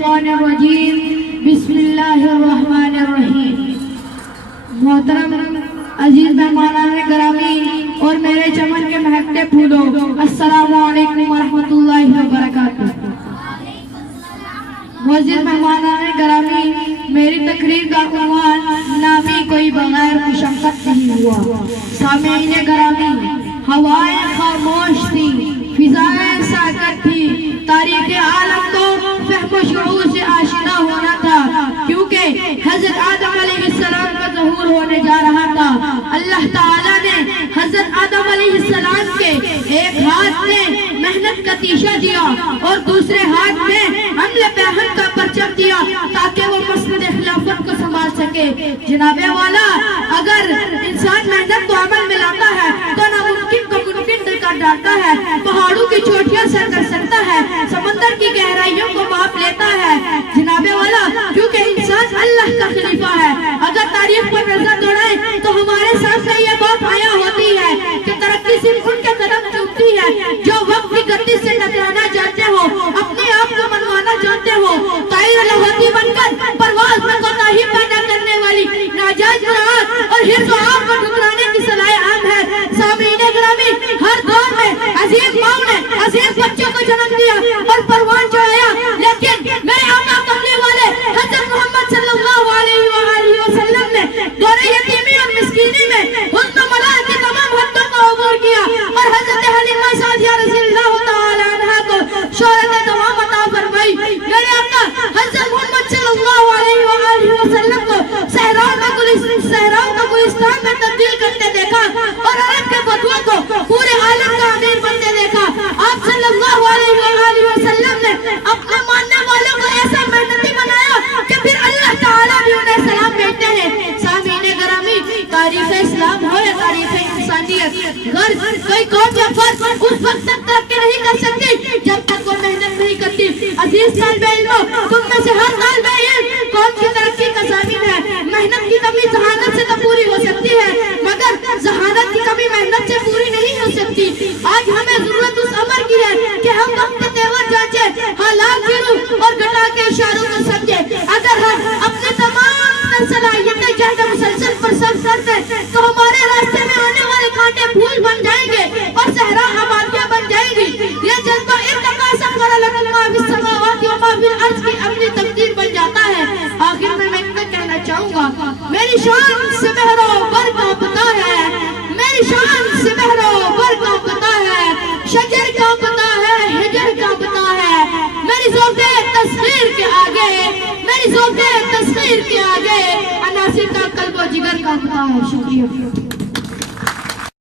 मिनश्शैतानिर्रजीम बिस्मिल्लाहिर्रहमानिर्रहीम। मोहतरम अजीज मेहमानान गिरामी और मेरे चमन के महकते फूलों, अस्सलामु अलैकुम वरहमतुल्लाहि वबरकातुहू। मोअज़्ज़िज़ मेहमानान गिरामी, मेरी तकरीर का उन्वान नामी कोई बगैर मुशक्क़त नहीं हुआ। सामीईन गिरामी, हवाएं खामोश थी, फिजाएं साकत थी, तारीख़ आलम को फ़हम शुऊर से आशिना होना था, क्योंकि हज़रत आदम अलैहिस्सलाम का ज़हूर होने जा रहा था। अल्लाह ताला ने हज़रत आदम अलैहिस्सलाम के एक हाथ में मेहनत का तीशा दिया और दूसरे हाथ में अमल पेहन का परचम दिया, ताकि वो मसनद खिलाफत को संभाल सके। जनाबे वाला, अगर इंसान मेहनत को अमल में लाता है तो नामुमकिन को मुमकिन कर डालता है, पहाड़ों की चोटियां सर कर सकता है, समंदर की गहराइयों को माप लेता है। जनाबे वाला, क्योंकि इंसान अल्लाह का खलीफा है। अगर तारीफ पर नजर दौड़ाए तो हमारे सामने ये बात आया होती है कि तरक्की सिर्फ उनके कदम चूमती है जो वक्त की गति से टकराना जानते हो, अपने आप को मनवाना जानते हो, ताईर लहौती बनकर परवाज में कोताही पैदा करने वाली नाजायज मुराद और हिर्ज़ आप को ठुकराने की सलाह आम है। सामीईन गिरामी, हर दौर में अजीज माँ ने अजीज बच्चों को जन्म दिया और परवान चढ़ाया, लेकिन मेरे आका कमली वाले हज़रत मोहम्मद सल्लल्लाहु अलैहि वसल्लम ने दौरे यतीमी और मिस्कीनी में हुस्न मलाल के तमाम हद्दों को अबूर किया और हज़रत हलीमा सादिया रज़ियल्लाहु ताला अन्हा को शोहरत तमाम अता फरमाई। मेरे आका हज़रत मोहम्मद सल्लल्लाहु अलैहि वसल्लम को सहराओं का गुलिस्तान में तब्दील करते देखा और अरब के बदुओं को पूरे आलम का अमीर बनते देखा। आप सल्लल्लाहु अलैहि वसल्लम ने अपने मानने वालों को ऐसा मेहनती बनाया कि फिर अल्लाह ताला भी उन्हें सलाम भेजते हैं। सामीईन गिरामी, तारीख़ इस्लाम हो या तारीख़ इंसानियत, घर कोई कौम या फर्द उस वक्त तक तरक्की नहीं कर सकती जब तक वो मेहनत नहीं करती। अजीज तालिबे इल्म, तुम में से हर तालिबे इल्म कौम की तरक्की का ज़ामिन है। मेहनत की कमी ज़हानत से तो पूरी हो सकती है, मगर ज़हानत की कमी मेहनत से पूरी नहीं हो सकती। आज हमें जरूरत उस अमर की है कि हम वक्त के तेवर जांचे, हालात गिरूं और घटा के इशारों को समझे। अगर हम अपने तमाम सलाहियतें जहद मुसलसल पर सर्व करते तो हमारे रास्ते में आने वाले कांटे फूल बन जाएंगे और सहरा आबादियां बन जाएंगी। ये जज्बा इर्तका सफर लकल मा फिस समावाति व मा फिल अर्ज़ की अपनी तकदीर बन जाता है। आखिर में मैं इतना कहना चाहूंगा, मेरी शान से बहरो बर का पता है, मेरी शान से बहरो बर का पता है, शजर का पता है, हिजर का पता है, मेरी ज़ौक़े तस्वीर के आगे, मेरी ज़ौक़े तस्वीर के आगे अनासिर का कल्ब व जिगर का पता है। शुक्रिया।